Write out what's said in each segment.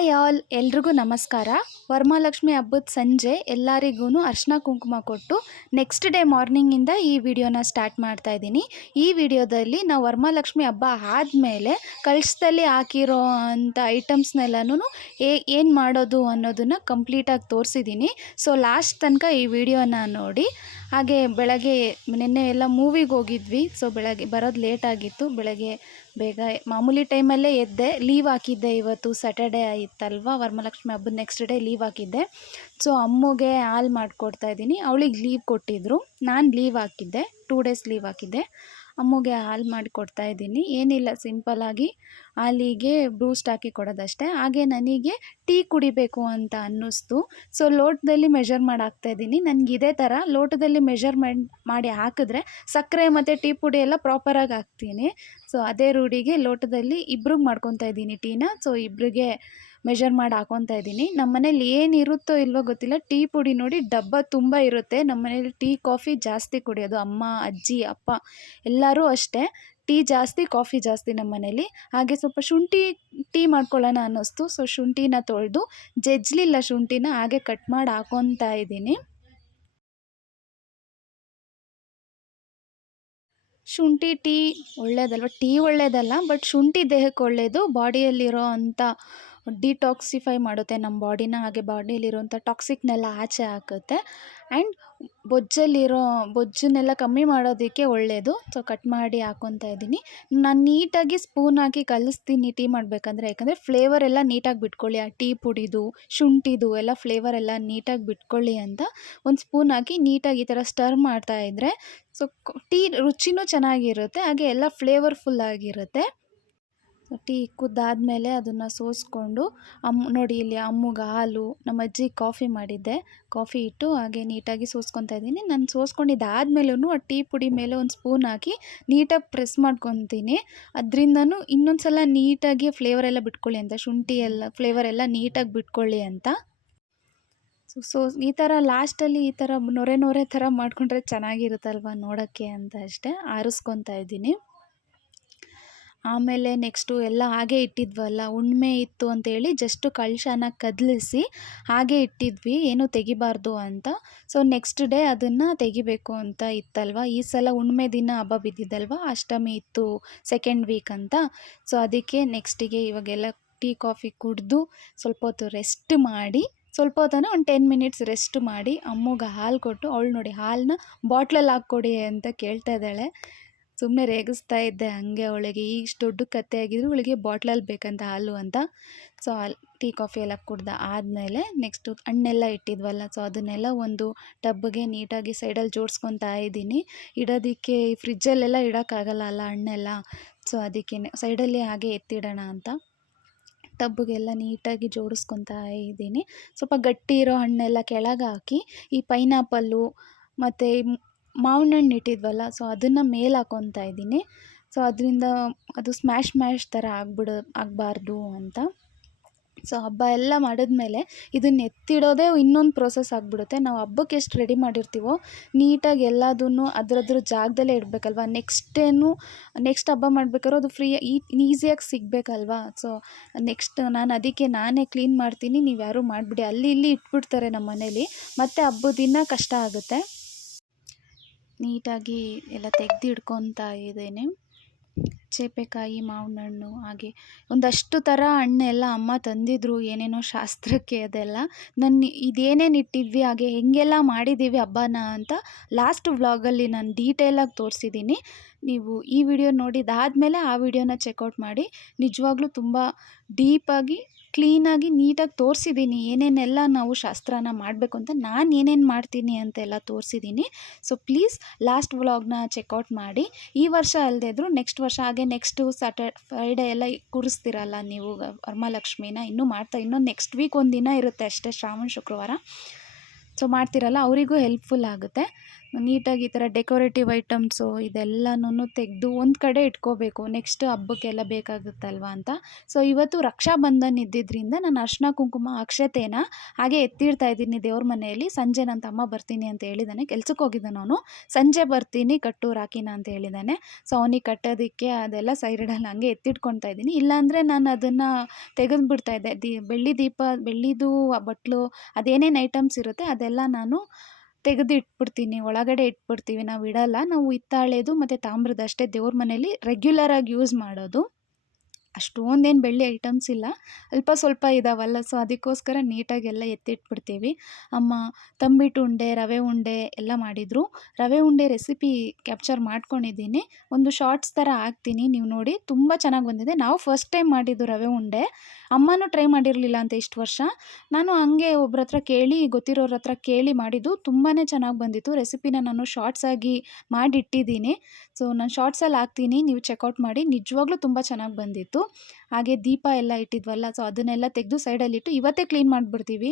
Hi all, ಎಲ್ರಿಗೂ ನಮಸ್ಕಾರ. ವರಮಹಾಲಕ್ಷ್ಮಿ ಹಬ್ಬದ ಸಂಜೆ ಎಲ್ಲರಿಗೂ ಅರ್ಶಿನ ಕುಂಕುಮ ಕೊಟ್ಟು ನೆಕ್ಸ್ಟ್ ಡೇ ಮಾರ್ನಿಂಗಿಂದ ಈ ವಿಡಿಯೋನ ಸ್ಟಾರ್ಟ್ ಮಾಡ್ತಾ ಇದ್ದೀನಿ. ಈ ವಿಡಿಯೋದಲ್ಲಿ ನಾವು ವರ್ಮಾಲಕ್ಷ್ಮಿ ಹಬ್ಬ ಆದಮೇಲೆ ಕಳಶದಲ್ಲಿ ಹಾಕಿರೋ ಅಂಥ ಐಟಮ್ಸ್ನೆಲ್ಲನೂ ಏ, ಏನು ಮಾಡೋದು ಅನ್ನೋದನ್ನು ಕಂಪ್ಲೀಟಾಗಿ ತೋರಿಸಿದ್ದೀನಿ ಸೊ ಲಾಸ್ಟ್ ತನಕ ಈ ವಿಡಿಯೋನ ನೋಡಿ. ಹಾಗೆ ಬೆಳಗ್ಗೆ ನಿನ್ನೆ ಎಲ್ಲ ಮೂವಿಗೆ ಹೋಗಿದ್ವಿ. ಸೊ ಬೆಳಗ್ಗೆ ಬರೋದು ಲೇಟ್ ಆಗಿತ್ತು. ಬೆಳಗ್ಗೆ ಬೇಗ ಮಾಮೂಲಿ ಟೈಮಲ್ಲೇ ಎದ್ದೆ. ಲೀವ್ ಹಾಕಿದ್ದೆ ಇವತ್ತು ಸ್ಯಾಟರ್ಡೇ ಆಯಿತಲ್ವ? ವರಮಹಾಲಕ್ಷ್ಮಿ ಹಬ್ಬದ ನೆಕ್ಸ್ಟ್ ಡೇ ಲೀವ್ ಹಾಕಿದ್ದೆ. ಸೊ ಅಮ್ಮಗೆ ಹಾಲು ಮಾಡಿಕೊಡ್ತಾ ಇದ್ದೀನಿ. ಅವಳಿಗೆ ಲೀವ್ ಕೊಟ್ಟಿದ್ದರು ನಾನು ಲೀವ್ ಹಾಕಿದ್ದೆ. ಟೂ ಡೇಸ್ ಲೀವ್ ಹಾಕಿದ್ದೆ. ಅಮ್ಮಗೆ ಹಾಲು ಮಾಡಿಕೊಡ್ತಾ ಇದ್ದೀನಿ. ಏನಿಲ್ಲ ಸಿಂಪಲ್ಲಾಗಿ ಹಾಲಿಗೆ ಬೂಸ್ಟ್ ಹಾಕಿ ಕೊಡೋದಷ್ಟೇ. ಹಾಗೆ ನನಗೆ ಟೀ ಕುಡಿಬೇಕು ಅಂತ ಅನ್ನಿಸ್ತು. ಸೊ ಲೋಟದಲ್ಲಿ ಮೆಷರ್ ಮಾಡಿ ಹಾಕ್ತಾ ಇದ್ದೀನಿ. ನನಗೆ ಇದೇ ಥರ ಲೋಟದಲ್ಲಿ ಮೆಷರ್ಮೆಂಟ್ ಮಾಡಿ ಹಾಕಿದ್ರೆ ಸಕ್ಕರೆ ಮತ್ತು ಟೀ ಪುಡಿ ಎಲ್ಲ ಪ್ರಾಪರಾಗಿ ಹಾಕ್ತೀನಿ. ಸೊ ಅದೇ ರೂಢಿಗೆ ಲೋಟದಲ್ಲಿ ಇಬ್ರಿಗೆ ಮಾಡ್ಕೊತಾ ಇದ್ದೀನಿ ಟೀನ. ಸೊ ಇಬ್ಬರಿಗೆ ಮೆಷರ್ ಮಾಡಿ ಹಾಕೊತಾ ಇದ್ದೀನಿ. ನಮ್ಮ ಮನೇಲಿ ಏನಿರುತ್ತೋ ಇಲ್ವೋ ಗೊತ್ತಿಲ್ಲ. ಟೀ ಪುಡಿ ನೋಡಿ ಡಬ್ಬ ತುಂಬ ಇರುತ್ತೆ. ನಮ್ಮ ಮನೇಲಿ ಟೀ, ಕಾಫಿ ಜಾಸ್ತಿ ಕುಡಿಯೋದು ಅಮ್ಮ, ಅಜ್ಜಿ, ಅಪ್ಪ ಎಲ್ಲರೂ ಅಷ್ಟೇ. ಟೀ ಜಾಸ್ತಿ, ಕಾಫಿ ಜಾಸ್ತಿ ನಮ್ಮ ಮನೇಲಿ. ಹಾಗೆ ಸ್ವಲ್ಪ ಶುಂಠಿ ಟೀ ಮಾಡ್ಕೊಳ್ಳೋಣ ಅನ್ನಿಸ್ತು. ಸೊ, ಶುಂಠಿನ ತೊಳೆದು ಜಜ್ಜಲಿಲ್ಲ ಶುಂಠಿನ, ಹಾಗೆ ಕಟ್ ಮಾಡಿ ಹಾಕೊತಾ ಇದ್ದೀನಿ. ಶುಂಠಿ ಟೀ ಒಳ್ಳೇದಲ್ವ? ಟೀ ಒಳ್ಳೇದಲ್ಲ, ಬಟ್ ಶುಂಠಿ ದೇಹಕ್ಕೆ ಒಳ್ಳೆಯದು ಬಾಡಿಯಲ್ಲಿರೋ ಅಂಥ ಡಿಟಾಕ್ಸಿಫೈ ಮಾಡುತ್ತೆ, ನಮ್ಮ ಬಾಡಿನ ಹಾಗೆ ಬಾಡಿಲಿರುವಂಥ ಟಾಕ್ಸಿಕ್ನೆಲ್ಲ ಆಚೆ ಹಾಕುತ್ತೆ. ಆ್ಯಂಡ್ ಬೊಜ್ಜಲ್ಲಿರೋ, ಬೊಜ್ಜನ್ನೆಲ್ಲ ಕಮ್ಮಿ ಮಾಡೋದಕ್ಕೆ ಒಳ್ಳೆಯದು ಸೊ, ಕಟ್ ಮಾಡಿ ಹಾಕ್ಕೊತಾ ಇದ್ದೀನಿ. ನಾನು ನೀಟಾಗಿ ಸ್ಪೂನ್ ಹಾಕಿ ಕಲಿಸ್ತೀನಿ ಟೀ ಮಾಡಬೇಕಂದ್ರೆ. ಯಾಕಂದರೆ ಫ್ಲೇವರ್ ಎಲ್ಲ ನೀಟಾಗಿ ಬಿಟ್ಕೊಳ್ಳಿ. ಆ ಟೀ ಪುಡಿದು, ಶುಂಠಿದು ಎಲ್ಲ ಫ್ಲೇವರ್ ಎಲ್ಲ ನೀಟಾಗಿ ಬಿಟ್ಕೊಳ್ಳಿ ಅಂತ ಒಂದು ಸ್ಪೂನ್ ಹಾಕಿ ನೀಟಾಗಿ ಈ ಥರ ಸ್ಟರ್ ಮಾಡ್ತಾಯಿದ್ರೆ ಸೊ ಟೀ ರುಚಿನೂ ಚೆನ್ನಾಗಿರುತ್ತೆ. ಹಾಗೆ ಎಲ್ಲ ಫ್ಲೇವರ್ಫುಲ್ ಆಗಿರುತ್ತೆ. ಟೀ ಕುದ್ದಾದಮೇಲೆ ಅದನ್ನು ಸೋಸಿಕೊಂಡು ಅಮ್ಮ ನೋಡಿ ಇಲ್ಲಿ ಅಮ್ಮಗೆ ಹಾಲು, ನಮ್ಮ ಅಜ್ಜಿ ಕಾಫಿ ಮಾಡಿದ್ದೆ. ಕಾಫಿ ಇಟ್ಟು ಹಾಗೆ ನೀಟಾಗಿ ಸೋಸ್ಕೊತಾ ಇದ್ದೀನಿ. ನಾನು ಸೋಸ್ಕೊಂಡಿದ್ದಾದ್ಮೇಲೂ ಆ ಟೀ ಪುಡಿ ಮೇಲೆ ಒಂದು ಸ್ಪೂನ್ ಹಾಕಿ ನೀಟಾಗಿ ಪ್ರೆಸ್ ಮಾಡ್ಕೊತೀನಿ. ಅದರಿಂದನೂ ಇನ್ನೊಂದು ಸಲ ನೀಟಾಗಿ ಫ್ಲೇವರ್ ಎಲ್ಲ ಬಿಟ್ಕೊಳ್ಳಿ ಅಂತ, ಶುಂಠಿ ಎಲ್ಲ, ಫ್ಲೇವರ್ ಎಲ್ಲ ನೀಟಾಗಿ ಬಿಟ್ಕೊಳ್ಳಿ ಅಂತ. ಸೊ ಸೊ, ಈ ಥರ ಲಾಸ್ಟಲ್ಲಿ ಈ ಥರ ನೊರೆ ನೊರೆ ಥರ ಮಾಡಿಕೊಂಡ್ರೆ ಚೆನ್ನಾಗಿರುತ್ತಲ್ವ ನೋಡೋಕ್ಕೆ ಅಂತ ಅಷ್ಟೇ. ಆರಿಸ್ಕೊತಾ ಇದ್ದೀನಿ. ಆಮೇಲೆ ನೆಕ್ಸ್ಟು ಎಲ್ಲ ಹಾಗೆ ಇಟ್ಟಿದ್ವಲ್ಲ ಹುಣ್ಮೆ ಇತ್ತು ಅಂತೇಳಿ ಜಸ್ಟು ಕಳಶನ ಕದಲಿಸಿ ಹಾಗೆ ಇಟ್ಟಿದ್ವಿ, ಏನೂ ತೆಗಿಬಾರ್ದು ಅಂತ. ಸೊ ನೆಕ್ಸ್ಟ್ ಡೇ ಅದನ್ನು ತೆಗಿಬೇಕು ಅಂತ ಇತ್ತಲ್ವ? ಈ ಸಲ ಹುಣ್ಮೆ ದಿನ ಹಬ್ಬ ಬಿದ್ದಿದ್ದಲ್ವ ಅಷ್ಟಮಿ ಇತ್ತು ಸೆಕೆಂಡ್ ವೀಕ್ ಅಂತ. ಸೊ ಅದಕ್ಕೆ ನೆಕ್ಸ್ಟಿಗೆ ಇವಾಗೆಲ್ಲ ಟೀ, ಕಾಫಿ ಕುಡಿದು ಸ್ವಲ್ಪ ಹೊತ್ತು ರೆಸ್ಟ್ ಮಾಡಿ, ಸ್ವಲ್ಪ ಹೊತ್ತನ ಒಂದು ಟೆನ್ ಮಿನಿಟ್ಸ್ ರೆಸ್ಟ್ ಮಾಡಿ, ಅಮ್ಮಗೆ ಹಾಲು ಕೊಟ್ಟು, ಅವಳು ನೋಡಿ ಹಾಲನ್ನ ಬಾಟ್ಲಲ್ಲಿ ಹಾಕ್ಕೊಡಿ ಅಂತ ಕೇಳ್ತಾ ಇದ್ದಾಳೆ. ಸುಮ್ಮನೆ ರೇಗಿಸ್ತಾ ಇದ್ದೆ ಹಾಗೆ ಅವಳಿಗೆ. ಇಷ್ಟು ದೊಡ್ಡ ಕತೆ ಆಗಿದ್ರು ಅವಳಿಗೆ ಬಾಟ್ಲಲ್ಲಿ ಬೇಕಂತ ಹಾಲು ಅಂತ. ಸೊ ಅಲ್ಲಿ ಟೀ, ಕಾಫಿ ಎಲ್ಲ ಕುಡ್ದು ಆದಮೇಲೆ ನೆಕ್ಸ್ಟು ಹಣ್ಣೆಲ್ಲ ಇಟ್ಟಿದ್ವಲ್ಲ. ಸೊ ಅದನ್ನೆಲ್ಲ ಒಂದು ಟಬ್ಗೆ ನೀಟಾಗಿ ಸೈಡಲ್ಲಿ ಜೋಡಿಸ್ಕೊತಾ ಇದ್ದೀನಿ. ಇಡೋದಕ್ಕೆ ಫ್ರಿಜ್ಜಲ್ಲೆಲ್ಲ ಇಡೋಕ್ಕಾಗಲ್ಲ ಅಲ್ಲ ಹಣ್ಣೆಲ್ಲ. ಸೊ ಅದಕ್ಕೆ ಸೈಡಲ್ಲಿ ಹಾಗೆ ಎತ್ತಿಡೋಣ ಅಂತ ಟಬ್ಗೆಲ್ಲ ನೀಟಾಗಿ ಜೋಡಿಸ್ಕೊತಾ ಇದ್ದೀನಿ. ಸ್ವಲ್ಪ ಗಟ್ಟಿ ಇರೋ ಹಣ್ಣೆಲ್ಲ ಕೆಳಗೆ ಹಾಕಿ, ಈ ಪೈನಾಪಲ್ಲು ಮತ್ತು ಮಾವಿನ ಹಣ್ಣು ಇಟ್ಟಿದ್ವಲ್ಲ ಸೊ ಅದನ್ನು ಮೇಲೆ ಹಾಕೊತಾ ಇದ್ದೀನಿ. ಸೊ ಅದರಿಂದ ಅದು ಸ್ಮ್ಯಾಶ್ ಮ್ಯಾಶ್ ಥರ ಆಗ್ಬಿಡ, ಆಗಬಾರ್ದು ಅಂತ. ಸೊ ಹಬ್ಬ ಎಲ್ಲ ಮಾಡಿದ್ಮೇಲೆ ಇದನ್ನ ಎತ್ತಿಡೋದೇ ಇನ್ನೊಂದು ಪ್ರೋಸೆಸ್ ಆಗಿಬಿಡುತ್ತೆ. ನಾವು ಹಬ್ಬಕ್ಕೆ ಎಷ್ಟು ರೆಡಿ ಮಾಡಿರ್ತೀವೋ ನೀಟಾಗಿ ಎಲ್ಲದನ್ನು ಅದರದ್ರ ಜಾಗದಲ್ಲೇ ಇಡಬೇಕಲ್ವಾ? ನೆಕ್ಸ್ಟ್ ಏನು ನೆಕ್ಸ್ಟ್ ಹಬ್ಬ ಮಾಡ್ಬೇಕಾದ್ರೂ ಅದು ಫ್ರೀ ಈಸಿಯಾಗಿ ಸಿಗಬೇಕಲ್ವಾ? ಸೊ ನೆಕ್ಸ್ಟ್ ನಾನು ಅದಕ್ಕೆ ನಾನೇ ಕ್ಲೀನ್ ಮಾಡ್ತೀನಿ, ನೀವು ಯಾರೂ ಮಾಡಿಬಿಡಿ. ಅಲ್ಲಿ, ಇಲ್ಲಿ ಇಟ್ಬಿಡ್ತಾರೆ ನಮ್ಮ ಮನೇಲಿ ಮತ್ತು ಹಬ್ಬದ ದಿನ ಕಷ್ಟ ಆಗುತ್ತೆ. ನೀಟಾಗಿ ಎಲ್ಲ ತೆಗೆದು ಇಡ್ಕೊತಾ ಇದ್ದೇನೆ ಚೇಪೆಕಾಯಿ ಮಾವಿನ ಹಣ್ಣು ಹಾಗೆ ಒಂದಷ್ಟು ಥರ ಹಣ್ಣೆಲ್ಲ ಅಮ್ಮ ತಂದಿದ್ರು, ಏನೇನೋ ಶಾಸ್ತ್ರಕ್ಕೆ ಅದೆಲ್ಲ. ನನ್ನ ಇದೇನೇನು ಇಟ್ಟಿದ್ವಿ, ಹಾಗೆ ಹೇಗೆಲ್ಲ ಮಾಡಿದ್ದೀವಿ ಹಬ್ಬನ ಅಂತ ಲಾಸ್ಟ್ ವ್ಲಾಗಲ್ಲಿ ನಾನು ಡೀಟೇಲಾಗಿ ತೋರಿಸಿದ್ದೀನಿ. ನೀವು ಈ ವಿಡಿಯೋ ನೋಡಿದಾದಮೇಲೆ ಆ ವಿಡಿಯೋನ ಚೆಕ್ಔಟ್ ಮಾಡಿ. ನಿಜವಾಗ್ಲೂ ತುಂಬ ಡೀಪಾಗಿ ಕ್ಲೀನಾಗಿ ನೀಟಾಗಿ ತೋರಿಸಿದ್ದೀನಿ. ಏನೇನೆಲ್ಲ ನಾವು ಶಾಸ್ತ್ರನ ಮಾಡಬೇಕು ಅಂತ ನಾನು ಏನೇನು ಮಾಡ್ತೀನಿ ಅಂತೆಲ್ಲ ತೋರಿಸಿದ್ದೀನಿ. ಸೊ ಪ್ಲೀಸ್ ಲಾಸ್ಟ್ ವ್ಲಾಗ್ನ ಚೆಕ್ಔಟ್ ಮಾಡಿ. ಈ ವರ್ಷ ಅಲ್ಲದೆ ಇದ್ದರೂ ನೆಕ್ಸ್ಟ್ ವರ್ಷ ಹಾಗೆ ನೆಕ್ಸ್ಟು ಸ್ಯಾಟರ್ ಫ್ರೈಡೇ ಎಲ್ಲ ಕೂರಿಸ್ತಿರಲ್ಲ ನೀವು ವರಮಹಾಲಕ್ಷ್ಮಿನ ಇನ್ನೂ ಮಾಡ್ತಾ, ಇನ್ನೂ ನೆಕ್ಸ್ಟ್ ವೀಕ್ ಒಂದು ದಿನ ಇರುತ್ತೆ ಅಷ್ಟೇ ಶ್ರಾವಣ ಶುಕ್ರವಾರ. ಸೊ ಮಾಡ್ತಿರಲ್ಲ, ಅವರಿಗೂ ಹೆಲ್ಪ್ಫುಲ್ ಆಗುತ್ತೆ. ನೀಟಾಗಿ ಈ ಥರ ಡೆಕೋರೇಟಿವ್ ಐಟಮ್ಸು ಇದೆಲ್ಲನೂ ತೆಗೆದು ಒಂದು ಕಡೆ ಇಟ್ಕೋಬೇಕು. ನೆಕ್ಸ್ಟ್ ಹಬ್ಬಕ್ಕೆಲ್ಲ ಬೇಕಾಗುತ್ತಲ್ವ ಅಂತ. ಸೊ ಇವತ್ತು ರಕ್ಷಾ ಬಂಧನ್ ಇದ್ದಿದ್ದರಿಂದ ನಾನು ಅರಿಶಿನ ಕುಂಕುಮ ಅಕ್ಷತೆನ ಹಾಗೆ ಎತ್ತಿಡ್ತಾ ಇದ್ದೀನಿ ದೇವ್ರ ಮನೆಯಲ್ಲಿ. ಸಂಜೆ ನನ್ನ ತಮ್ಮ ಬರ್ತೀನಿ ಅಂತ ಹೇಳಿದ್ದಾನೆ ಕೆಲ್ಸಕ್ಕೆ ಹೋಗಿದ್ದಾನೆ ಅವನು ಸಂಜೆ ಬರ್ತೀನಿ, ಕಟ್ಟು ರಾಕಿನ ಅಂತ ಹೇಳಿದ್ದಾನೆ ಸೊ ಅವನಿಗೆ ಕಟ್ಟೋದಕ್ಕೆ ಅದೆಲ್ಲ ಸೈಡಲ್ಲಿ ಹಂಗೆ ಎತ್ತಿಟ್ಕೊತಾ ಇದ್ದೀನಿ. ಇಲ್ಲಾಂದರೆ ನಾನು ಅದನ್ನು ತೆಗೆದು ಬಿಡ್ತಾ ಇದ್ದೆ. ದಿ, ಬೆಳ್ಳಿ ದೀಪ, ಬೆಳ್ಳಿದು ಬಟ್ಲು, ಅದೇನೇನು ಐಟಮ್ಸ್ ಇರುತ್ತೆ ಅದೆಲ್ಲ ನಾನು ತೆಗೆದು ಇಟ್ಬಿಡ್ತೀನಿ, ಒಳಗಡೆ ಇಟ್ಬಿಡ್ತೀವಿ, ನಾವು ಇಡಲ್ಲ. ನಾವು ಹಿತ್ತಾಳೆದು ಮತ್ತು ತಾಮ್ರದ್ದು ಅಷ್ಟೇ ದೇವ್ರ ಮನೇಲಿ ರೆಗ್ಯುಲರಾಗಿ ಯೂಸ್ ಮಾಡೋದು. ಅಷ್ಟೊಂದೇನು ಬೆಳ್ಳಿ ಐಟಮ್ಸ್ ಇಲ್ಲ. ಅಲ್ಪ ಸ್ವಲ್ಪ ಇದಾವಲ್ಲ ಸೊ ಅದಕ್ಕೋಸ್ಕರ ನೀಟಾಗಿ ಎಲ್ಲ ಎತ್ತಿಟ್ಬಿಡ್ತೀವಿ. ಅಮ್ಮ ತಂಬಿಟ್ಟು ಉಂಡೆ, ರವೆ ಉಂಡೆ ಎಲ್ಲ ಮಾಡಿದರು. ರವೆ ಉಂಡೆ ರೆಸಿಪಿ ಕ್ಯಾಪ್ಚರ್ ಮಾಡ್ಕೊಂಡಿದ್ದೀನಿ. ಒಂದು ಶಾರ್ಟ್ಸ್ ಥರ ಹಾಕ್ತೀನಿ, ನೀವು ನೋಡಿ. ತುಂಬ ಚೆನ್ನಾಗಿ ಬಂದಿದೆ. ನಾವು ಫಸ್ಟ್ ಟೈಮ್ ಮಾಡಿದ್ದು ರವೆ ಉಂಡೆ. ಅಮ್ಮನೂ ಟ್ರೈ ಮಾಡಿರಲಿಲ್ಲ ಅಂತ ಇಷ್ಟು ವರ್ಷ. ನಾನು ಹಂಗೆ ಒಬ್ರ ಹತ್ರ ಕೇಳಿ, ಗೊತ್ತಿರೋರ ಹತ್ರ ಕೇಳಿ ಮಾಡಿದ್ದು. ತುಂಬಾ ಚೆನ್ನಾಗಿ ಬಂದಿತ್ತು. ರೆಸಿಪಿನ ನಾನು ಶಾರ್ಟ್ಸ್ ಆಗಿ ಮಾಡಿಟ್ಟಿದ್ದೀನಿ. ಸೊ ನಾನು ಶಾರ್ಟ್ಸಲ್ಲಿ ಹಾಕ್ತೀನಿ. ನೀವು ಚೆಕ್ಔಟ್ ಮಾಡಿ. ನಿಜವಾಗ್ಲೂ ತುಂಬ ಚೆನ್ನಾಗಿ ಬಂದಿತ್ತು. ಹಾಗೆ ದೀಪ ಎಲ್ಲ ಇಟ್ಟಿದ್ವಲ್ಲ ಸೊ ಅದನ್ನೆಲ್ಲ ತೆಗೆದು ಸೈಡಲ್ಲಿಟ್ಟು ಇವತ್ತೇ ಕ್ಲೀನ್ ಮಾಡಿಬಿಡ್ತೀವಿ.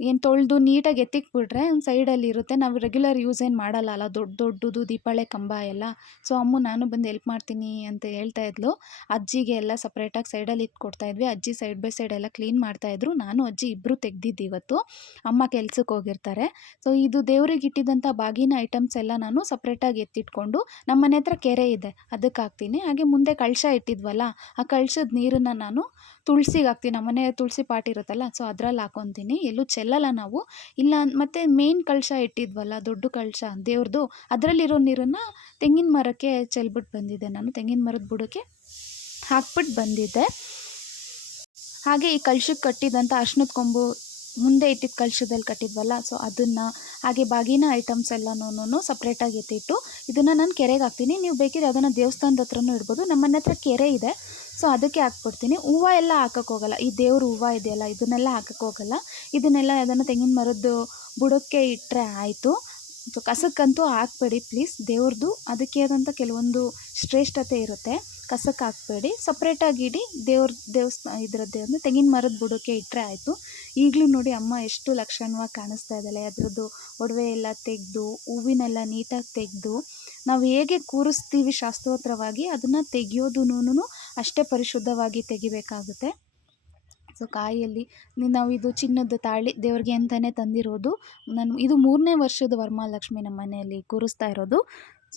ಏನು ತೊಳೆದು ನೀಟಾಗಿ ಎತ್ತಿಕ್ಬಿಟ್ರೆ ಒಂದು ಸೈಡಲ್ಲಿ ಇರುತ್ತೆ. ನಾವು ರೆಗ್ಯುಲರ್ ಯೂಸ್ ಏನು ಮಾಡಲ್ಲ ಅಲ್ಲ, ದೊಡ್ಡ ದೊಡ್ಡದು ದೀಪಾಳೆ ಕಂಬ ಎಲ್ಲ. ಸೊ ಅಮ್ಮ ನಾನು ಬಂದು ಹೆಲ್ಪ್ ಮಾಡ್ತೀನಿ ಅಂತ ಹೇಳ್ತಾ ಇದ್ಲು. ಅಜ್ಜಿಗೆ ಎಲ್ಲ ಸಪ್ರೇಟಾಗಿ ಸೈಡಲ್ಲಿ ಇಟ್ಕೊಡ್ತಾ ಇದ್ವಿ. ಅಜ್ಜಿ ಸೈಡ್ ಬೈ ಸೈಡ್ ಎಲ್ಲ ಕ್ಲೀನ್ ಮಾಡ್ತಾಯಿದ್ರು ನಾನು, ಅಜ್ಜಿ ಇಬ್ಬರು ತೆಗ್ದಿದ್ದು ಇವತ್ತು. ಅಮ್ಮ ಕೆಲ್ಸಕ್ಕೆ ಹೋಗಿರ್ತಾರೆ. ಸೊ ಇದು ದೇವ್ರಿಗೆ ಇಟ್ಟಿದ್ದಂಥ ಬಾಗಿನ ಐಟಮ್ಸ್ ಎಲ್ಲ ನಾನು ಸಪ್ರೇಟಾಗಿ ಎತ್ತಿಟ್ಕೊಂಡು ನಮ್ಮ ಮನೆ ಹತ್ರ ಕೆರೆ ಇದೆ. ಅದಕ್ಕೆ ಹಾಕ್ತೀನಿ ಹಾಗೆ ಮುಂದೆ ಕಳಶ ಇಟ್ಟಿದ್ವಲ್ಲ, ಆ ಕಳಶದ ನೀರನ್ನು ನಾನು ತುಳಸಿಗೆ ನಮ್ಮ ಮನೆ ತುಳಸಿ ಪಾಟ್ ಇರುತ್ತಲ್ಲ, ಸೊ ಅದ್ರಲ್ಲಿ ಹಾಕೊತೀನಿ. ಎಲ್ಲೂ ಚೆಲ್ಲಲ್ಲ ನಾವು. ಇಲ್ಲ ಮತ್ತು ಮೇನ್ ಕಳಶ ಇಟ್ಟಿದ್ವಲ್ಲ, ದೊಡ್ಡ ಕಳಶ ದೇವ್ರದ್ದು ಅದರಲ್ಲಿರೋ ನೀರನ್ನು ತೆಂಗಿನ ಮರಕ್ಕೆ ಚೆಲ್ಬಿಟ್ಟು ಬಂದಿದ್ದೆ ನಾನು. ತೆಂಗಿನ ಮರದ ಬುಡಕ್ಕೆ ಹಾಕ್ಬಿಟ್ಟು ಬಂದಿದ್ದೆ ಹಾಗೆ ಈ ಕಳಶಕ್ಕೆ ಕಟ್ಟಿದಂಥ ಅರ್ಶಿನದ ಕೊಂಬು ಮುಂದೆ ಇಟ್ಟಿದ್ದ ಕಳಶದಲ್ಲಿ ಕಟ್ಟಿದ್ವಲ್ಲ, ಸೊ ಅದನ್ನು, ಹಾಗೆ ಬಾಗಿನ ಐಟಮ್ಸ್ ಎಲ್ಲನೂ ಸಪ್ರೇಟಾಗಿ ಎತ್ತಿಟ್ಟು, ಇದನ್ನು ನಾನು ಕೆರೆಗೆ ಹಾಕ್ತೀನಿ. ನೀವು ಬೇಕಿದ್ರೆ ಅದನ್ನು ದೇವಸ್ಥಾನದ ಹತ್ರನೂ ಇಡ್ಬೋದು. ನಮ್ಮ ಮನೆ ಹತ್ರ ಕೆರೆ ಇದೆ. ಸೊ ಅದಕ್ಕೆ ಹಾಕ್ಬಿಡ್ತೀನಿ. ಹೂವು ಎಲ್ಲ ಹಾಕಕ್ಕೆ ಹೋಗಲ್ಲ. ಈ ದೇವ್ರ ಹೂವು ಇದೆಯಲ್ಲ, ಇದನ್ನೆಲ್ಲ ಹಾಕಕ್ಕೆ ಹೋಗಲ್ಲ. ಇದನ್ನೆಲ್ಲ ಅದನ್ನು ತೆಂಗಿನ ಮರದ್ದು ಬುಡಕ್ಕೆ ಇಟ್ಟರೆ ಆಯಿತು. ಸೊ ಕಸಕ್ಕಂತೂ ಹಾಕ್ಬೇಡಿ ಪ್ಲೀಸ್ ದೇವ್ರದ್ದು ಅದಕ್ಕೆ ಆದಂಥ ಕೆಲವೊಂದು ಶ್ರೇಷ್ಠತೆ ಇರುತ್ತೆ. ಕಸಕ್ಕೆ ಹಾಕ್ಬೇಡಿ. ಸಪ್ರೇಟಾಗಿ ಇಡಿ. ದೇವ್ರ ದೇವಸ್ಥಾನ ಇದರದ್ದೇ ಅಂದರೆ ತೆಂಗಿನ ಮರದ ಬುಡಕ್ಕೆ ಇಟ್ಟರೆ ಆಯಿತು. ಈಗಲೂ ನೋಡಿ ಅಮ್ಮ ಎಷ್ಟು ಲಕ್ಷಣವಾಗಿ ಕಾಣಿಸ್ತಾ ಇದ್ದಾಳೆ. ಅದರದ್ದು ಒಡವೆ ಎಲ್ಲ ತೆಗೆದು, ಹೂವಿನೆಲ್ಲ ನೀಟಾಗಿ ತೆಗೆದು, ನಾವು ಹೇಗೆ ಕೂರಿಸ್ತೀವಿ ಶಾಸ್ತ್ರೋತ್ರವಾಗಿ, ಅದನ್ನು ತೆಗಿಯೋದೂ ಅಷ್ಟೇ ಪರಿಶುದ್ಧವಾಗಿ ತೆಗಿಬೇಕಾಗುತ್ತೆ. ಸೊ ಕಾಯಲ್ಲಿ ನಾವು ಇದು ಚಿನ್ನದ ತಾಳಿ ದೇವ್ರಿಗೆ ಅಂತಲೇ ತಂದಿರೋದು. ನಾನು, ಇದು ಮೂರನೇ ವರ್ಷದ ವರಮಹಾಲಕ್ಷ್ಮಿ ನಮ್ಮ ಮನೆಯಲ್ಲಿ ಕೂರಿಸ್ತಾ ಇರೋದು.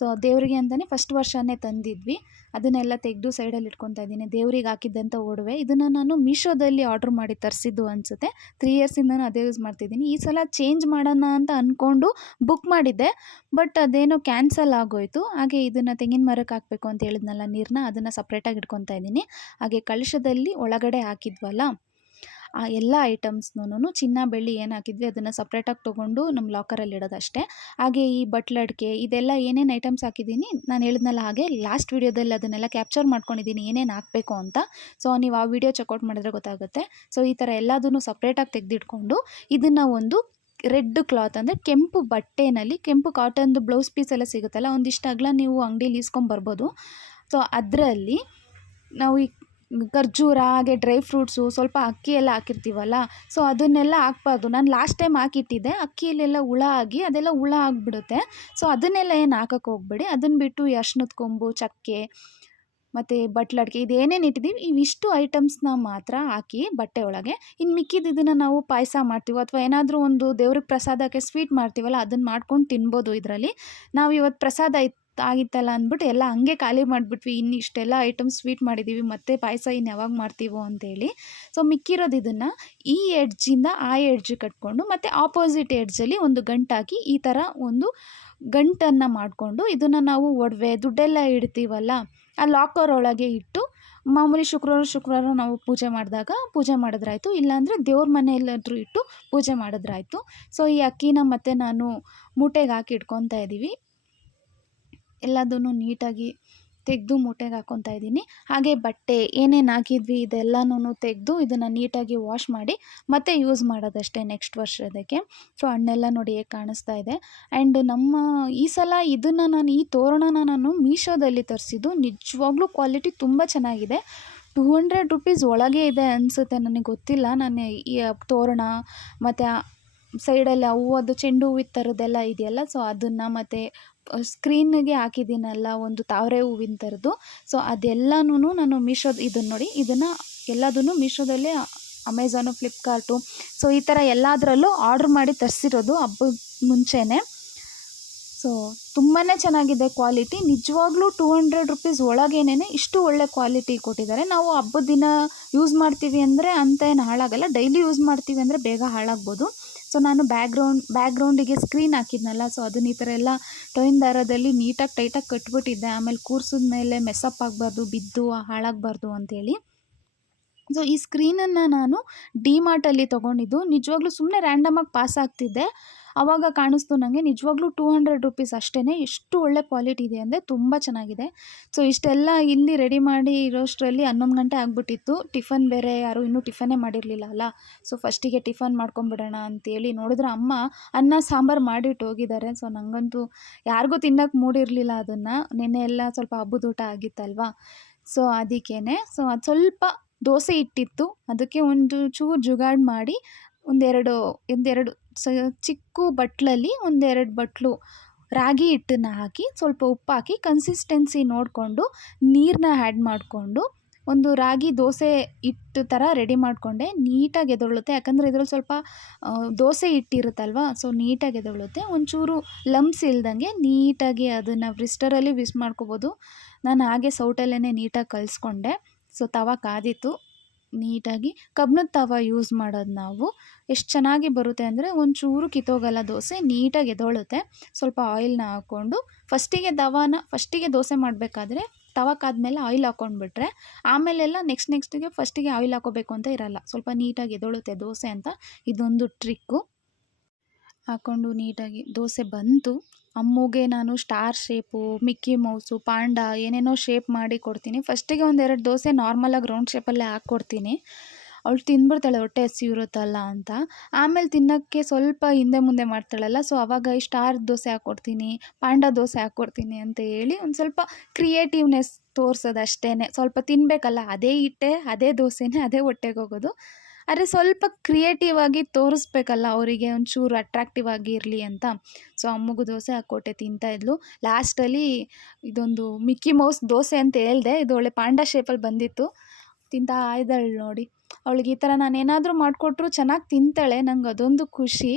ಸೊ ದೇವರಿಗೆ ಅಂತಲೇ ಫಸ್ಟ್ ವರ್ಷನೇ ತಂದಿದ್ವಿ. ಅದನ್ನೆಲ್ಲ ತೆಗೆದು ಸೈಡಲ್ಲಿ ಇಟ್ಕೊತಾ ಇದ್ದೀನಿ. ದೇವ್ರಿಗೆ ಹಾಕಿದ್ದಂಥ ಒಡವೆ. ಇದನ್ನು ನಾನು ಮೀಶೋದಲ್ಲಿ ಆರ್ಡ್ರ್ ಮಾಡಿ ತರಿಸಿದ್ದು ಅನಿಸುತ್ತೆ. ತ್ರೀ ನಾನು ಅದೇ ಯೂಸ್ ಮಾಡ್ತಿದ್ದೀನಿ. ಈ ಸಲ ಚೇಂಜ್ ಮಾಡೋಣ ಅಂತ ಅಂದ್ಕೊಂಡು ಬುಕ್ ಮಾಡಿದ್ದೆ. ಬಟ್ ಅದೇನೋ ಕ್ಯಾನ್ಸಲ್ ಆಗೋಯಿತು. ಹಾಗೆ ಇದನ್ನು ತೆಂಗಿನ ಮರಕ್ಕೆ ಹಾಕಬೇಕು ಅಂತ ಹೇಳಿದ್ನಲ್ಲ ನೀರನ್ನ ಅದನ್ನು ಸಪ್ರೇಟಾಗಿ ಇಟ್ಕೊತಾ ಇದ್ದೀನಿ. ಹಾಗೆ ಕಳಶದಲ್ಲಿ ಒಳಗಡೆ ಹಾಕಿದ್ವಲ್ಲ ಆ ಎಲ್ಲ ಐಟಮ್ಸ್ನೂ ಚಿನ್ನ, ಬೆಳ್ಳಿ ಏನು ಹಾಕಿದ್ವಿ ಅದನ್ನು ಸಪ್ರೇಟಾಗಿ ತೊಗೊಂಡು ನಮ್ಮ ಲಾಕರಲ್ಲಿ ಇಡೋದಷ್ಟೇ. ಹಾಗೆ ಈ ಬಟ್ಲಡ್ಕೆ ಇದೆಲ್ಲ ಏನೇನು ಐಟಮ್ಸ್ ಹಾಕಿದ್ದೀನಿ ನಾನು ಹೇಳಿದ್ನಲ್ಲ ಹಾಗೆ ಲಾಸ್ಟ್ ವೀಡಿಯೋದಲ್ಲಿ ಅದನ್ನೆಲ್ಲ ಕ್ಯಾಪ್ಚರ್ ಮಾಡ್ಕೊಂಡಿದ್ದೀನಿ ಏನೇನು ಹಾಕಬೇಕು ಅಂತ. ಸೊ ನೀವು ಆ ವಿಡಿಯೋ ಚೆಕ್ಔಟ್ ಮಾಡಿದ್ರೆ ಗೊತ್ತಾಗುತ್ತೆ. ಸೊ ಈ ಥರ ಎಲ್ಲದನ್ನು ಸಪ್ರೇಟಾಗಿ ತೆಗೆದಿಟ್ಕೊಂಡು ಇದನ್ನು ಒಂದು ರೆಡ್ ಕ್ಲಾತ್ ಅಂದರೆ ಕೆಂಪು ಬಟ್ಟೆನಲ್ಲಿ, ಕೆಂಪು ಕಾಟನ್ದು ಬ್ಲೌಸ್ ಪೀಸ್ ಎಲ್ಲ ಸಿಗುತ್ತಲ್ಲ, ಒಂದಿಷ್ಟು ಅಗಲ ನೀವು ಅಂಗಡೀಲಿ ಇಸ್ಕೊಂಬರ್ಬೋದು ಸೊ ಅದರಲ್ಲಿ ನಾವು ಈ ಖರ್ಜೂರ, ಹಾಗೆ ಡ್ರೈ ಫ್ರೂಟ್ಸು ಸ್ವಲ್ಪ ಅಕ್ಕಿ ಎಲ್ಲ ಹಾಕಿರ್ತೀವಲ್ಲ ಸೊ ಅದನ್ನೆಲ್ಲ ಹಾಕ್ಬಾರ್ದು. ನಾನು ಲಾಸ್ಟ್ ಟೈಮ್ ಹಾಕಿಟ್ಟಿದ್ದೆ, ಅಕ್ಕಿಯಲ್ಲೆಲ್ಲ ಹುಳ ಆಗಿ ಅದೆಲ್ಲ ಹುಳ ಆಗಿಬಿಡುತ್ತೆ. ಸೊ ಅದನ್ನೆಲ್ಲ ಏನು ಹಾಕಕ್ಕೆ ಹೋಗ್ಬೇಡಿ ಅದನ್ನು ಬಿಟ್ಟು ಅರ್ಶಿನದ ಕೊಂಬು, ಚಕ್ಕೆ, ಮತ್ತು ಬಟ್ಲಡ್ಕೆ ಇದೇನೇನು ಇಟ್ಟಿದ್ದೀವಿ ಇವಿಷ್ಟು ಐಟಮ್ಸ್ನ ಮಾತ್ರ ಹಾಕಿ ಬಟ್ಟೆ ಒಳಗೆ. ಇನ್ನು ಮಿಕ್ಕಿದ ಇದನ್ನು ನಾವು ಪಾಯಸ ಮಾಡ್ತೀವೋ, ಅಥವಾ ಏನಾದರೂ ಒಂದು ದೇವ್ರಿಗೆ ಪ್ರಸಾದಕ್ಕೆ ಸ್ವೀಟ್ ಮಾಡ್ತೀವಲ್ಲ ಅದನ್ನು ಮಾಡ್ಕೊಂಡು ತಿನ್ಬೋದು ಇದರಲ್ಲಿ. ನಾವು ಇವತ್ತು ಪ್ರಸಾದ ಇತ್ತು ಆಗಿತ್ತಲ್ಲ ಅಂದ್ಬಿಟ್ಟು ಎಲ್ಲ ಹಂಗೆ ಖಾಲಿ ಮಾಡಿಬಿಟ್ವಿ. ಇನ್ನು ಇಷ್ಟೆಲ್ಲ ಐಟಮ್ಸ್ ಸ್ವೀಟ್ ಮಾಡಿದ್ದೀವಿ ಮತ್ತೆ ಪಾಯಸ ಇನ್ನು ಯಾವಾಗ ಮಾಡ್ತೀವೋ ಅಂತೇಳಿ. ಸೊ ಮಿಕ್ಕಿರೋದು ಇದನ್ನು ಈ ಎಡ್ಜಿಂದ ಆ ಎಡ್ಜ್ ಕಟ್ಕೊಂಡು, ಮತ್ತು ಆಪೋಸಿಟ್ ಎಡ್ಜಲ್ಲಿ ಒಂದು ಗಂಟಾಕಿ ಈ ಥರ ಒಂದು ಗಂಟನ್ನು ಮಾಡಿಕೊಂಡು ಇದನ್ನು ನಾವು ಒಡವೆ, ದುಡ್ಡೆಲ್ಲ ಇಡ್ತೀವಲ್ಲ, ಆ ಲಾಕರ್ ಒಳಗೆ ಇಟ್ಟು ಮಾಮೂಲಿ ಶುಕ್ರವಾರ ಶುಕ್ರವಾರ ನಾವು ಪೂಜೆ ಮಾಡಿದಾಗ ಪೂಜೆ ಮಾಡಿದ್ರಾಯ್ತು. ಇಲ್ಲಾಂದರೆ ದೇವ್ರ ಮನೆಯಲ್ಲಾದರೂ ಇಟ್ಟು ಪೂಜೆ ಮಾಡಿದ್ರಾಯ್ತು. ಸೊ ಈ ಅಕ್ಕಿನ ಮತ್ತೆ ನಾನು ಮೂಟೆಗೆ ಹಾಕಿ ಇಟ್ಕೊತಾ ಇದ್ದೀವಿ ಎಲ್ಲದನ್ನು ನೀಟಾಗಿ ತೆಗೆದು ಮೂಟೆಗೆ ಹಾಕೊತಾ ಇದ್ದೀನಿ. ಹಾಗೆ ಬಟ್ಟೆ ಏನೇನು ಹಾಕಿದ್ವಿ ಇದೆಲ್ಲನೂ ತೆಗೆದು ಇದನ್ನು ನೀಟಾಗಿ ವಾಶ್ ಮಾಡಿ ಮತ್ತೆ ಯೂಸ್ ಮಾಡೋದಷ್ಟೇ ನೆಕ್ಸ್ಟ್ ವರ್ಷದಕ್ಕೆ. ಸೊ ಹಣ್ಣೆಲ್ಲ ನೋಡಿ ಹೇಗೆ ಕಾಣಿಸ್ತಾ ಇದೆ. ಆ್ಯಂಡ್ ನಮ್ಮ ಈ ಸಲ ಇದನ್ನು ನಾನು ಈ ತೋರಣನ ನಾನು ಮೀಶೋದಲ್ಲಿ ತರಿಸಿದ್ದು. ನಿಜವಾಗ್ಲೂ ಕ್ವಾಲಿಟಿ ತುಂಬ ಚೆನ್ನಾಗಿದೆ. ಟೂ ಹಂಡ್ರೆಡ್ ರುಪೀಸ್ ಒಳಗೆ ಇದೆ ಅನಿಸುತ್ತೆ ನನಗೆ ಗೊತ್ತಿಲ್ಲ. ನಾನು ಈ ತೋರಣ ಮತ್ತು ಸೈಡಲ್ಲಿ ಹೂವು ಅದು ಚೆಂಡು ಹೂವಿನ ಥರದ್ದೆಲ್ಲ ಇದೆಯಲ್ಲ ಸೊ ಅದನ್ನು ಮತ್ತು ಸ್ಕ್ರೀನಿಗೆ ಹಾಕಿದ್ದೀನಲ್ಲ ಒಂದು ತಾವರೆ ಹೂವಿನ ಥರದ್ದು. ಸೊ ಅದೆಲ್ಲನೂ ನಾನು ಮೀಶೋದು ಇದನ್ನು ನೋಡಿ, ಇದನ್ನು ಎಲ್ಲದನ್ನು ಮೀಶೋದಲ್ಲೇ ಅಮೆಝಾನು ಫ್ಲಿಪ್ಕಾರ್ಟು, ಸೊ ಈ ಥರ ಎಲ್ಲದರಲ್ಲೂ ಆರ್ಡ್ರ್ ಮಾಡಿ ತರಿಸಿರೋದು ಹಬ್ಬ ಮುಂಚೆನೇ. ಸೊ ತುಂಬಾ ಚೆನ್ನಾಗಿದೆ ಕ್ವಾಲಿಟಿ. ನಿಜವಾಗ್ಲೂ ಟೂ ಹಂಡ್ರೆಡ್ ರುಪೀಸ್ ಒಳಗೇನೆ ಇಷ್ಟು ಒಳ್ಳೆ ಕ್ವಾಲಿಟಿ ಕೊಟ್ಟಿದ್ದಾರೆ. ನಾವು ಹಬ್ಬದ ದಿನ ಯೂಸ್ ಮಾಡ್ತೀವಿ ಅಂದರೆ ಅಂತ ಏನು ಹಾಳಾಗಲ್ಲ. ಡೈಲಿ ಯೂಸ್ ಮಾಡ್ತೀವಿ ಅಂದರೆ ಬೇಗ ಹಾಳಾಗ್ಬೋದು. ಸೊ ನಾನು ಬ್ಯಾಕ್ಗ್ರೌಂಡ್ ಬ್ಯಾಕ್ಗ್ರೌಂಡಿಗೆ ಸ್ಕ್ರೀನ್ ಹಾಕಿದ್ನಲ್ಲ ಸೊ ಅದನ್ನ ಈ ಥರ ಎಲ್ಲ ಟೊಯಿನ್ ದಾರದಲ್ಲಿ ನೀಟಾಗಿ ಟೈಟಾಗಿ ಕಟ್ಬಿಟ್ಟಿದ್ದೆ. ಆಮೇಲೆ ಕೂರ್ಸಿದ ಮೇಲೆ ಮೆಸ್ಸಪ್ ಆಗಬಾರ್ದು, ಬಿದ್ದು, ಹಾಳಾಗಬಾರ್ದು ಅಂತೇಳಿ. ಸೊ ಈ ಸ್ಕ್ರೀನನ್ನು ನಾನು ಡಿಮಾರ್ಟಲ್ಲಿ ತೊಗೊಂಡಿದ್ದು. ನಿಜವಾಗ್ಲೂ ಸುಮ್ಮನೆ ರ್ಯಾಂಡಮಾಗಿ ಪಾಸ್ ಆಗ್ತಿದ್ದೆ. ಆವಾಗ ಕಾಣಿಸ್ತು ನನಗೆ ನಿಜವಾಗ್ಲೂ ಟೂ ಹಂಡ್ರೆಡ್ ರುಪೀಸ್ ಅಷ್ಟೇ ಎಷ್ಟು ಒಳ್ಳೆ ಕ್ವಾಲಿಟಿ ಇದೆ ಅಂದರೆ ತುಂಬ ಚೆನ್ನಾಗಿದೆ. ಸೊ ಇಷ್ಟೆಲ್ಲ ಇಲ್ಲಿ ರೆಡಿ ಮಾಡಿ ಇರೋಷ್ಟರಲ್ಲಿ ಹನ್ನೊಂದು ಗಂಟೆ ಆಗಿಬಿಟ್ಟಿತ್ತು. ಟಿಫನ್ ಬೇರೆ ಯಾರು ಇನ್ನೂ ಟಿಫನ್ನೇ ಮಾಡಿರಲಿಲ್ಲ ಅಲ್ಲ? ಸೊ ಫಸ್ಟಿಗೆ ಟಿಫನ್ ಮಾಡ್ಕೊಂಬಿಡೋಣ ಅಂತೇಳಿ ನೋಡಿದ್ರೆ ಅಮ್ಮ ಅನ್ನ, ಸಾಂಬಾರು ಮಾಡಿಟ್ಟು ಹೋಗಿದ್ದಾರೆ. ಸೊ ನನಗಂತೂ ಯಾರಿಗೂ ತಿನ್ನೋಕೆ ಮೂಡಿರಲಿಲ್ಲ ಅದನ್ನು. ನಿನ್ನೆ ಎಲ್ಲ ಸ್ವಲ್ಪ ಹಬ್ಬದ ಊಟ ಆಗಿತ್ತಲ್ವ? ಸೊ ಅದಕ್ಕೇ ಸೊ ಅದು ಸ್ವಲ್ಪ ದೋಸೆ ಇಟ್ಟಿತ್ತು ಅದಕ್ಕೆ ಒಂದು ಚೂರು ಜುಗಾಡ್ ಮಾಡಿ ಒಂದೆರಡು ಒಂದೆರಡು ಸ, ಚಿಕ್ಕ ಬಟ್ಲಲ್ಲಿ ಒಂದೆರಡು ಬಟ್ಲು ರಾಗಿ ಹಿಟ್ಟನ್ನ ಹಾಕಿ, ಸ್ವಲ್ಪ ಉಪ್ಪು ಹಾಕಿ ಕನ್ಸಿಸ್ಟೆನ್ಸಿ ನೋಡಿಕೊಂಡು ನೀರನ್ನ ಆ್ಯಡ್ ಮಾಡಿಕೊಂಡು ಒಂದು ರಾಗಿ ದೋಸೆ ಹಿಟ್ಟು ಥರ ರೆಡಿ ಮಾಡಿಕೊಂಡೆ. ನೀಟಾಗಿ ಎದೊಳುತ್ತೆ ಯಾಕಂದರೆ ಇದ್ರಲ್ಲಿ ಸ್ವಲ್ಪ ದೋಸೆ ಹಿಟ್ಟಿರುತ್ತಲ್ವ ಸೊ ನೀಟಾಗಿ ಎದೊಳುತ್ತೆ ಒಂಚೂರು ಲಮ್ಸ್ ಇಲ್ದಂಗೆ ನೀಟಾಗಿ ಅದನ್ನು ವಿಸ್ಟರಲ್ಲಿ ವಿಸ್ ಮಾಡ್ಕೋಬೋದು. ನಾನು ಹಾಗೆ ಸೌಟಲ್ಲೇ ನೀಟಾಗಿ ಕಲಿಸ್ಕೊಂಡೆ. ಸೊ ತವ ಕಾದಿತ್ತು. ನೀಟಾಗಿ ಕಬ್ಬಿಣದ ತವ ಯೂಸ್ ಮಾಡೋದು ನಾವು. ಎಷ್ಟು ಚೆನ್ನಾಗಿ ಬರುತ್ತೆ ಅಂದರೆ ಒಂಚೂರು ಕಿತ್ತೋಗಲ್ಲ ದೋಸೆ, ನೀಟಾಗಿ ಎದೊಳುತ್ತೆ. ಸ್ವಲ್ಪ ಆಯಿಲ್ನ ಹಾಕ್ಕೊಂಡು ಫಸ್ಟಿಗೆ ತವಾನ ಫಸ್ಟಿಗೆ ದೋಸೆ ಮಾಡಬೇಕಾದ್ರೆ ತವ ಕಾದ್ಮೇಲೆ ಆಯಿಲ್ ಹಾಕ್ಕೊಂಡ್ಬಿಟ್ರೆ ಆಮೇಲೆಲ್ಲ ನೆಕ್ಸ್ಟ್ ನೆಕ್ಸ್ಟಿಗೆ ಫಸ್ಟಿಗೆ ಆಯಿಲ್ ಹಾಕೋಬೇಕು ಅಂತ ಇರಲ್ಲ. ಸ್ವಲ್ಪ ನೀಟಾಗಿ ಎದೊಳುತ್ತೆ ದೋಸೆ ಅಂತ ಇದೊಂದು ಟ್ರಿಕ್ಕು ಹಾಕ್ಕೊಂಡು ನೀಟಾಗಿ ದೋಸೆ ಬಂತು. ಅಮ್ಮುಗೆ ನಾನು star shape, Mickey Mouse, panda ಏನೇನೋ ಶೇಪ್ ಮಾಡಿ ಕೊಡ್ತೀನಿ. ಫಸ್ಟಿಗೆ ಒಂದೆರಡು ದೋಸೆ ನಾರ್ಮಲಾಗಿ ರೌಂಡ್ ಶೇಪಲ್ಲೇ ಹಾಕ್ಕೊಡ್ತೀನಿ ಅವಳು ತಿಂದ್ಬಿಡ್ತಾಳೆ ಹೊಟ್ಟೆ ಹಸಿವಿರುತ್ತಲ್ಲ ಅಂತ. ಆಮೇಲೆ ತಿನ್ನೋಕ್ಕೆ ಸ್ವಲ್ಪ ಹಿಂದೆ ಮುಂದೆ ಮಾಡ್ತಾಳಲ್ಲ, ಸೊ ಅವಾಗ ಈ ಸ್ಟಾರ್ ದೋಸೆ ಹಾಕ್ಕೊಡ್ತೀನಿ ಪಾಂಡ ದೋಸೆ ಹಾಕ್ಕೊಡ್ತೀನಿ ಅಂತ ಹೇಳಿ ಒಂದು ಸ್ವಲ್ಪ ಕ್ರಿಯೇಟಿವ್ನೆಸ್ ತೋರಿಸೋದು ಅಷ್ಟೇ ಸ್ವಲ್ಪ ತಿನ್ನಬೇಕಲ್ಲ ಅದೇ ಹಿಟ್ಟೆ, ಅದೇ ದೋಸೆನೇ, ಅದೇ ಹೊಟ್ಟೆಗೆ ಹೋಗೋದು. ಆದರೆ ಸ್ವಲ್ಪ ಕ್ರಿಯೇಟಿವ್ ಆಗಿ ತೋರಿಸ್ಬೇಕಲ್ಲ ಅವರಿಗೆ ಒಂಚೂರು ಅಟ್ರಾಕ್ಟಿವ್ ಆಗಿ ಇರಲಿ ಅಂತ. ಸೊ ಅಮ್ಮಗೂ ದೋಸೆ ಹಾಕ್ಕೊಟ್ಟೆ ತಿಂತಾಯಿದ್ಲು ಲಾಸ್ಟಲ್ಲಿ ಇದೊಂದು ಮಿಕ್ಕಿ ಮೌಸ್ ದೋಸೆ ಅಂತ ಹೇಳ್ದೆ. ಇದು ಒಳ್ಳೆ ಪಾಂಡ ಶೇಪಲ್ಲಿ ಬಂದಿತ್ತು. ತಿಂತಾ ಇದ್ದಾಳೆ ನೋಡಿ. ಅವಳಿಗೆ ಈ ಥರ ನಾನು ಏನಾದರೂ ಮಾಡಿಕೊಟ್ರು ಚೆನ್ನಾಗಿ ತಿಂತಾಳೆ, ನಂಗೆ ಅದೊಂದು ಖುಷಿ.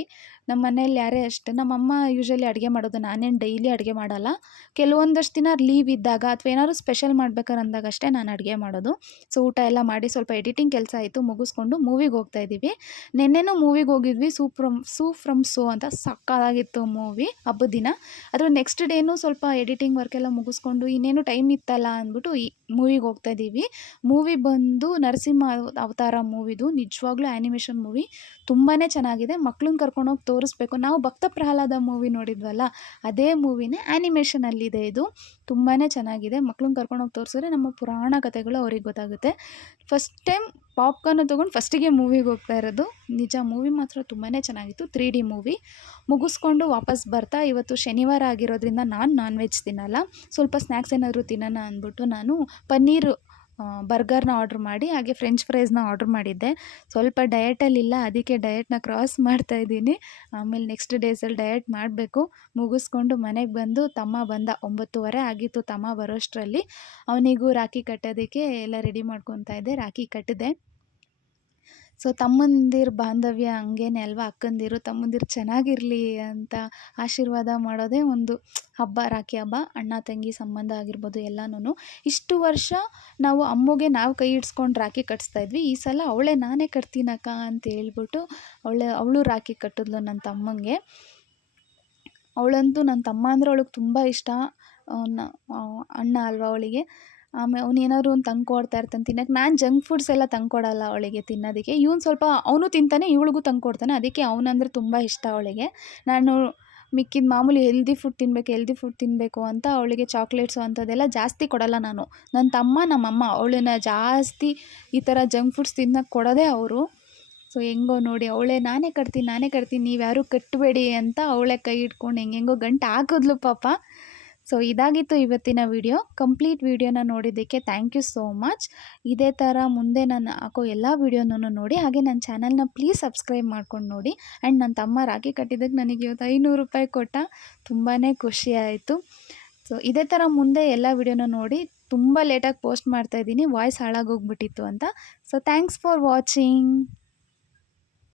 ನಮ್ಮ ಮನೇಲಿ ಯಾರೇ ಅಷ್ಟೇ ನಮ್ಮಮ್ಮ ಯೂಶ್ವಲಿ ಅಡುಗೆ ಮಾಡೋದು ನಾನೇನು ಡೈಲಿ ಅಡುಗೆ ಮಾಡಲ್ಲ. ಕೆಲವೊಂದಷ್ಟು ದಿನ ಲೀವ್ ಇದ್ದಾಗ ಅಥವಾ ಏನಾದ್ರು ಸ್ಪೆಷಲ್ ಮಾಡ್ಬೇಕಾರೆ ಅಂದಾಗ ಅಷ್ಟೇ ನಾನು ಅಡುಗೆ ಮಾಡೋದು. ಸೊ, ಊಟ ಎಲ್ಲ ಮಾಡಿ ಸ್ವಲ್ಪ ಎಡಿಟಿಂಗ್ ಕೆಲಸ ಆಯಿತು, ಮುಗಿಸ್ಕೊಂಡು ಮೂವಿಗೆ ಹೋಗ್ತಾ ಇದ್ದೀವಿ. ನೆನ್ನೆನೂ ಮೂವಿಗೆ ಹೋಗಿದ್ವಿ ಸೂ ಫ್ರಮ್ ಸೂ ಫ್ರಮ್ ಸೋ ಅಂತ ಸಕ್ಕತ್ತಾಗಿತ್ತು ಮೂವಿ ಹಬ್ಬದ ದಿನ. ಅದರ ನೆಕ್ಸ್ಟ್ ಡೇನೂ ಸ್ವಲ್ಪ ಎಡಿಟಿಂಗ್ ವರ್ಕ್ ಎಲ್ಲ ಮುಗಿಸ್ಕೊಂಡು ಇನ್ನೇನು ಟೈಮ್ ಇತ್ತಲ್ಲ ಅಂದ್ಬಿಟ್ಟು ಈ ಮೂವಿಗೆ ಹೋಗ್ತಾ ಇದ್ದೀವಿ. ಮೂವಿ ಬಂದು ನರಸಿಂಹ ಅವತಾರ ಮೂವಿದು, ನಿಜವಾಗ್ಲೂ ಆ್ಯನಿಮೇಷನ್ ಮೂವಿ ತುಂಬಾ ಚೆನ್ನಾಗಿದೆ. ಮಕ್ಳನ್ನ ಕರ್ಕೊಂಡೋಗಿ ತೋರಿಸ್ಬೇಕು. ನಾವು ಭಕ್ತ ಪ್ರಹ್ಲಾದ ಮೂವಿ ನೋಡಿದ್ವಲ್ಲ, ಅದೇ ಮೂವಿನೇ ಆ್ಯನಿಮೇಷನಲ್ಲಿದೆ ಇದು. ತುಂಬಾ ಚೆನ್ನಾಗಿದೆ. ಮಕ್ಳನ್ನ ಕರ್ಕೊಂಡೋಗಿ ತೋರಿಸಿದ್ರೆ ನಮ್ಮ ಪುರಾಣ ಕಥೆಗಳು ಅವ್ರಿಗೆ ಗೊತ್ತಾಗುತ್ತೆ. ಫಸ್ಟ್ ಟೈಮ್ ಪಾಪ್ಕಾರ್ನ್ ತೊಗೊಂಡು ಫಸ್ಟಿಗೆ ಮೂವಿಗೆ ಹೋಗ್ತಾ ಇರೋದು. ನಿಜ ಮೂವಿ ಮಾತ್ರ ತುಂಬಾ ಚೆನ್ನಾಗಿತ್ತು. ತ್ರೀ ಡಿ ಮೂವಿ ಮುಗಿಸ್ಕೊಂಡು ವಾಪಸ್ ಬರ್ತಾ ಇವತ್ತು ಶನಿವಾರ ಆಗಿರೋದ್ರಿಂದ ನಾನು ನಾನ್ ವೆಜ್ ತಿನ್ನಲ್ಲ. ಸ್ವಲ್ಪ ಸ್ನ್ಯಾಕ್ಸ್ ಏನಾದರೂ ತಿನ್ನೋಣ ಅಂದ್ಬಿಟ್ಟು ನಾನು ಪನ್ನೀರು ಬರ್ಗರ್ನ ಆರ್ಡ್ರ್ ಮಾಡಿ, ಹಾಗೆ ಫ್ರೆಂಚ್ ಫ್ರೈಸ್ನ ಆರ್ಡ್ರ್ ಮಾಡಿದ್ದೆ. ಸ್ವಲ್ಪ ಡಯಟಲ್ಲಿಲ್ಲ ಅದಕ್ಕೆ ಡಯಟ್ನ ಕ್ರಾಸ್ ಮಾಡ್ತಾ ಇದ್ದೀನಿ. ಆಮೇಲೆ ನೆಕ್ಸ್ಟ್ ಡೇಸಲ್ಲಿ ಡಯಟ್ ಮಾಡಬೇಕು. ಮುಗಿಸ್ಕೊಂಡು ಮನೆಗೆ ಬಂದು ತಮ್ಮ ಬಂದ ಒಂಬತ್ತುವರೆ ಆಗಿತ್ತು ತಮ್ಮ ಬರೋಷ್ಟರಲ್ಲಿ. ಅವನಿಗೂ ರಾಖಿ ಕಟ್ಟೋದಕ್ಕೆ ಎಲ್ಲ ರೆಡಿ ಮಾಡ್ಕೊತಾ ಇದ್ದೆ, ರಾಖಿ ಕಟ್ಟಿದೆ. ಸೊ ತಮ್ಮಂದಿರ ಬಾಂಧವ್ಯ ಹಂಗೇನೆ ಅಲ್ವಾ? ಅಕ್ಕಂದಿರು, ತಮ್ಮಂದಿರು ಚೆನ್ನಾಗಿರಲಿ ಅಂತ ಆಶೀರ್ವಾದ ಮಾಡೋದೇ ಒಂದು ಹಬ್ಬ, ರಾಖಿ ಹಬ್ಬ. ಅಣ್ಣ, ತಂಗಿ ಸಂಬಂಧ ಆಗಿರ್ಬೋದು ಎಲ್ಲನೂ ಇಷ್ಟು ವರ್ಷ ನಾವು ಅಮ್ಮಗೆ ನಾವು ಕೈ ಹಿಡ್ಸ್ಕೊಂಡು ರಾಖಿ ಕಟ್ಸ್ತಾ ಇದ್ವಿ. ಈ ಸಲ ಅವಳೇ ನಾನೇ ಕಟ್ತೀನಕ್ಕ ಅಂತ ಹೇಳ್ಬಿಟ್ಟು ಅವಳೆ, ಅವಳು ರಾಖಿ ಕಟ್ಟಿದ್ಲು ನನ್ನ ತಮ್ಮಂಗೆ. ಅವಳಂತೂ ನನ್ನ ತಮ್ಮ ಅಂದರೆ ಅವಳಿಗೆ ತುಂಬ ಇಷ್ಟ. ಅಣ್ಣ ಅಲ್ವಾ ಅವಳಿಗೆ. ಆಮೇಲೆ ಅವ್ನು ಏನಾದ್ರು ಒಂದು ತಂದು ಕೊಡ್ತಾ ಇರ್ತಾನೆ ತಿನ್ನೋಕೆ. ನಾನು ಜಂಕ್ ಫುಡ್ಸ್ ಎಲ್ಲ ತಂದು ಕೊಡಲ್ಲ ಅವಳಿಗೆ ತಿನ್ನೋದಕ್ಕೆ. ಇವ್ನು ಸ್ವಲ್ಪ ಅವನು ತಿಂತಾನೆ, ಇವಳಿಗೂ ತಂಗ್ ಕೊಡ್ತಾನೆ. ಅದಕ್ಕೆ ಅವನಂದ್ರೆ ತುಂಬ ಇಷ್ಟ ಅವಳಿಗೆ. ನಾನು ಮಿಕ್ಕಿದ ಮಾಮೂಲಿ ಹೆಲ್ದಿ ಫುಡ್ ತಿನ್ನಬೇಕು ಹೆಲ್ದಿ ಫುಡ್ ತಿನ್ನಬೇಕು ಅಂತ ಅವಳಿಗೆ ಚಾಕ್ಲೇಟ್ಸು ಅಂಥದ್ದೆಲ್ಲ ಜಾಸ್ತಿ ಕೊಡಲ್ಲ ನಾನು. ನನ್ನ ತಮ್ಮ, ನಮ್ಮಮ್ಮ ಅವಳನ್ನ ಜಾಸ್ತಿ ಈ ಥರ ಜಂಕ್ ಫುಡ್ಸ್ ತಿನ್ನೋಕೆ ಕೊಡೋದೇ ಅವರು. ಸೊ ಹೆಂಗೋ ನೋಡಿ, ಅವಳೇ ನಾನೇ ಕಟ್ತೀನಿ ನಾನೇ ಕಟ್ತೀನಿ ನೀವು ಯಾರೂ ಕಟ್ಟಬೇಡಿ ಅಂತ ಅವಳೇ ಕೈ ಹಿಡ್ಕೊಂಡು ಹೆಂಗೆಂಗೋ ಗಂಟು ಹಾಕಿದ್ಲು ಪಾಪ. ಸೊ ಇದಾಗಿತ್ತು ಇವತ್ತಿನ ವಿಡಿಯೋ ಕಂಪ್ಲೀಟ್ ವಿಡಿಯೋನ ನೋಡಿದ್ದಕ್ಕೆ ಥ್ಯಾಂಕ್ ಯು ಸೋ ಮಚ್ ಇದೇ ಥರ ಮುಂದೆ ನಾನು ಹಾಕೋ ಎಲ್ಲ ವೀಡಿಯೋನೂ ನೋಡಿ, ಹಾಗೆ ನನ್ನ ಚಾನಲ್ನ ಪ್ಲೀಸ್ ಸಬ್ಸ್ಕ್ರೈಬ್ ಮಾಡ್ಕೊಂಡು ನೋಡಿ. ಆ್ಯಂಡ್ ನನ್ನ ತಮ್ಮ ರಾಗಿ ಕಟ್ಟಿದ್ದಕ್ಕೆ ನನಗೆ ಇವತ್ತು ಐನೂರು ರೂಪಾಯಿ ಕೊಟ್ಟ. ತುಂಬಾ ಖುಷಿ ಆಯಿತು. ಸೊ ಇದೇ ಥರ ಮುಂದೆ ಎಲ್ಲ ವೀಡಿಯೋನ ನೋಡಿ. ತುಂಬ ಲೇಟಾಗಿ ಪೋಸ್ಟ್ ಮಾಡ್ತಾಯಿದ್ದೀನಿ ವಾಯ್ಸ್ ಹಾಳಾಗೋಗ್ಬಿಟ್ಟಿತ್ತು ಅಂತ. So thanks for watching